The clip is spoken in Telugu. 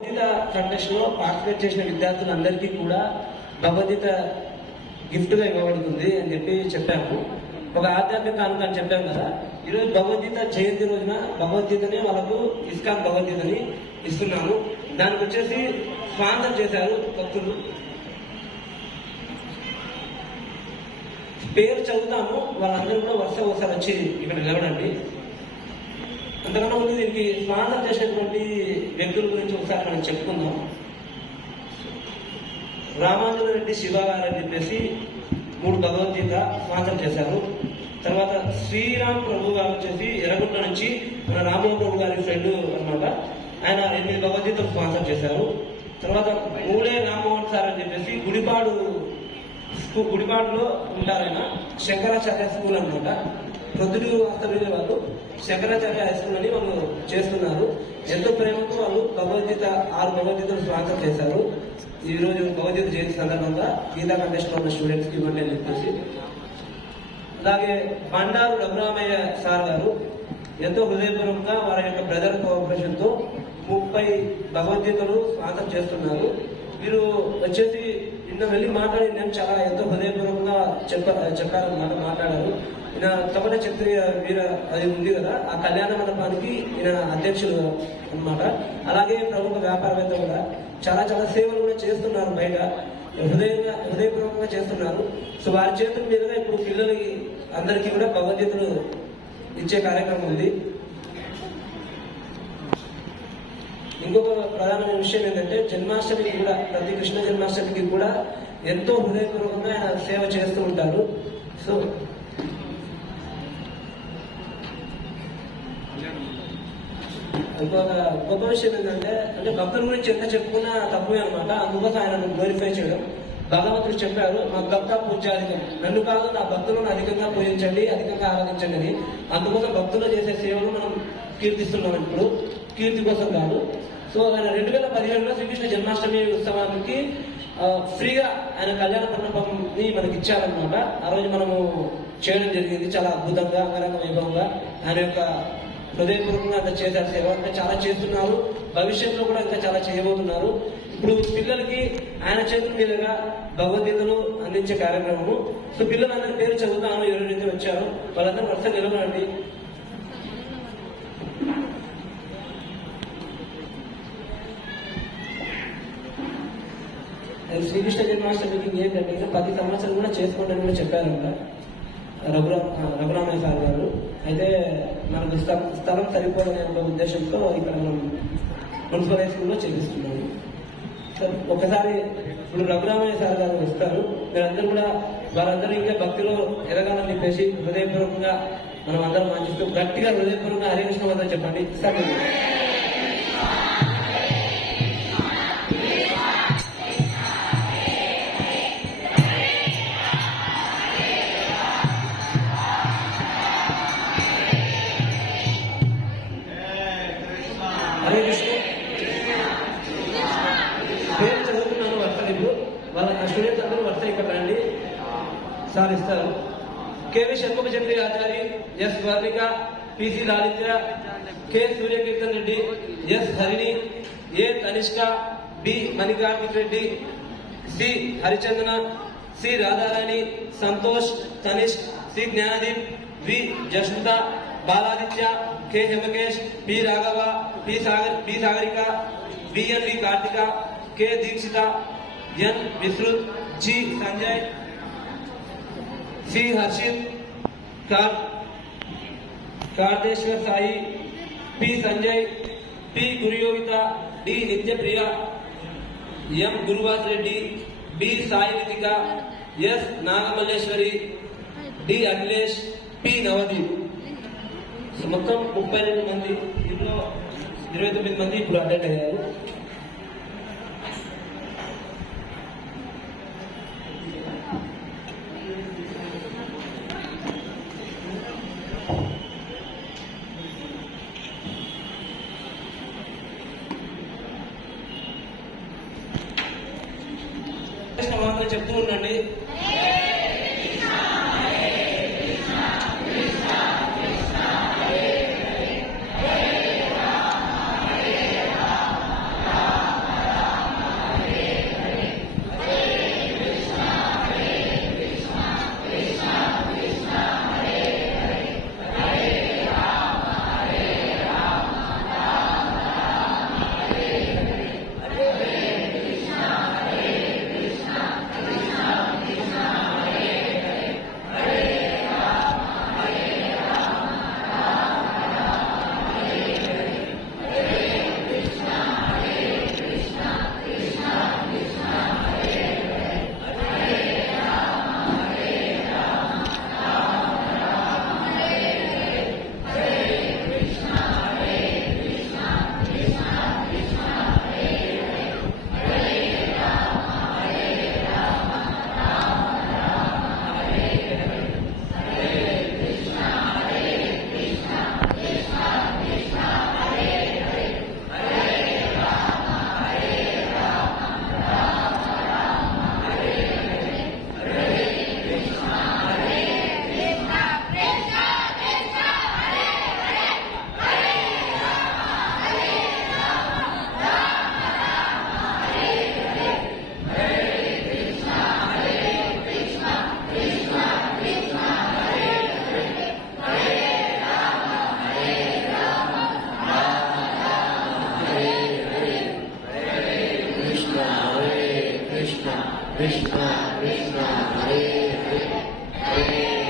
భగవద్గీత కంటెస్ట్ లో పార్టిసిపేట్ చేసిన విద్యార్థులందరికీ కూడా భగవద్గీత గిఫ్ట్ గా ఇవ్వబడుతుంది అని చెప్పాము. ఒక ఆధ్యాత్మిక కానుక అని చెప్పాము కదా. ఈరోజు భగవద్గీత జయంతి రోజున భగవద్గీతని వాళ్ళకు ఇస్కాన్ భగవద్గీతని ఇస్తున్నాము. దానికి వచ్చేసి స్పాన్సర్ చేశారు భక్తులు. పేరు చదువుతాము, వాళ్ళందరూ కూడా ఒకసారి వచ్చి ఇక్కడ నిలబడండి. అంతకన్నా ముందు దీనికి స్పాన్సర్ చేసినటువంటి వ్యక్తుల గురించి ఒకసారి మనం చెప్పుకుందాం. రామాంజన రెడ్డి శివ గారు అని చెప్పేసి 3 భగవద్గీత స్పాన్సర్ చేశారు. తర్వాత శ్రీరామ్ ప్రభు గారు వచ్చేసి ఎర్రగుంట నుంచి మన రామోహన్ ప్రభు గారి ఫ్రెండ్ అనమాట. ఆయన 8 భగవద్గీతలు స్పాన్సర్ చేశారు. తర్వాత మూలే రామ్మోహన్ సార్ అని చెప్పేసి గుడిపాడులో ఉంటారైనా శంకరాచార్య స్కూల్ అనమాట. ప్రొద్దుటూరు వాస్తవ్యుల వాళ్ళు శంకరాచార్య హై స్కూల్ అని వాళ్ళు చేస్తున్నారు. ఎంతో ప్రేమతో వాళ్ళు 6 భగవద్గీతలు స్పాన్సర్ చేశారు. ఈ రోజు భగవద్గీత జయంతి సందర్భంగా గీతా కంటెస్ట్ లో ఉన్న స్టూడెంట్స్ కి ఇవ్వండి అని చెప్పేసి. అలాగే బండారు రఘురామయ్య సార్ గారు ఎంతో హృదయపూర్వకంగా వారి యొక్క బ్రదర్ కోఆపరేషన్ తో 30 భగవద్గీతలు స్పాన్సర్ చేస్తున్నారు. వీరు వచ్చేసి నిన్న వెళ్ళి మాట్లాడి నేను చాలా ఎంతో హృదయపూర్వకంగా చెప్పారన్నమాట. మాట్లాడారు. ఈయన కపట క్షత్రియ వీర అది ఉంది కదా, ఆ కళ్యాణ మండపానికి ఈయన అధ్యక్షులు అన్నమాట. అలాగే ప్రముఖ వ్యాపారవేత్త కూడా చాలా సేవలు కూడా చేస్తున్నారు. బయట హృదయపూర్వకంగా చేస్తున్నారు. సో వారి చేతుల మీదుగా ఇప్పుడు పిల్లలకి అందరికీ కూడా భగవద్గీతలు ఇచ్చే కార్యక్రమం ఉంది. ఇంకొక ప్రధానమైన విషయం ఏంటంటే జన్మాష్టమికి కూడా, ప్రతి కృష్ణ జన్మాష్టమికి కూడా ఎంతో హృదయపూర్వకంగా ఆయన సేవ చేస్తూ ఉంటారు. సో ఇంకొక గొప్ప విషయం ఏంటంటే భక్తుల గురించి ఎంత చెప్పుకున్నా తక్కువే అనమాట. అందుకోసం ఆయన గ్లోరిఫై చేయడం. భగవంతుడు చెప్పారు, మా భక్త పూజ్యాధికం, నన్ను కాదు నా భక్తులను అధికంగా పూజించండి, అధికంగా ఆరాధించండి అని. అందుకోసం భక్తులు చేసే సేవలు మనం కీర్తిస్తున్నాం. ఇప్పుడు కీర్తి కోసం కాదు. సో ఆయన 2017లో శ్రీకృష్ణ జన్మాష్టమి ఉత్సవానికి ఫ్రీగా ఆయన కళ్యాణ మండపంని మనకి ఇచ్చారనమాట. ఆ రోజు మనము చేయడం జరిగింది. చాలా అద్భుతంగా, అంగరంగ వైభవంగా ఆయన యొక్క హృదయపూర్వకంగా అంత చేశారు. సేవ అంటే చాలా చేస్తున్నారు. భవిష్యత్తులో కూడా ఇంకా చాలా చేయబోతున్నారు. ఇప్పుడు పిల్లలకి ఆయన చేతుల మీదుగా భగవద్గీతలు అందించే కార్యక్రమము. సో పిల్లలందరి పేరు చదువుతాను, ఎవరైతే వచ్చారో వాళ్ళందరూ వరుసగా నిలబడండి. శ్రీకృష్ణ జన్మాష్టమికి ఏంటంటే 10 సంవత్సరాలు కూడా చేసుకోండి అని కూడా చెప్పారంట రఘురామయ్య సార్ గారు. అయితే మనకు స్థలం సరిపోదనే ఒక ఉద్దేశంతో ఇక్కడ మనం మున్సిపల్ హై స్కూల్లో చేపిస్తున్నాము. ఒకసారి ఇప్పుడు రఘురామయ్య సార్ గారు వస్తారు. మీరందరూ కూడా వారందరూ ఇంకా భక్తిలో ఎదగాలని చెప్పేసి హృదయపూర్వకంగా మనం అందరం ఆశిస్తూ గట్టిగా హృదయపూర్వకంగా హరే కృష్ణ వద్ద చెప్పండి. సార్ హరే కృష్ణ పేరు చదువుతున్నాను. వరుసలు ఇప్పుడు వాళ్ళ స్టూడెంట్స్ అందరూ వరుస ఇక్కడ రండి. సార్ ఇస్తారు. KV Shanmukha Chandri Achari, S Varnika, PC Lalitya, K Suryakeerthan Reddy, S Harini, A Tanishka, B Manikanthik Reddy, C Harichandana, C Radharani, Santosh, Tanish, C Gnanadeep, V Jasmitha, Baladitya, K Hemakesh, P Raghava, P Sagarika, BNV Karthika, K Deekshitha, N Vishruth, G Sanjay, C Harshith, Kartheshwar Sai, P Sanjay, P Guruyogitha, D Nityapriya, M Guruvas Reddy, B Sai Ritika, S Nagamalleswari, D Akhilesh, P Navadeep. మొత్తం 32 మంది. ఇందులో 29 మంది ఇప్పుడు అటెండ్ అయ్యారు. చెప్తూ ఉండండి. Krishna Hare Hare Hare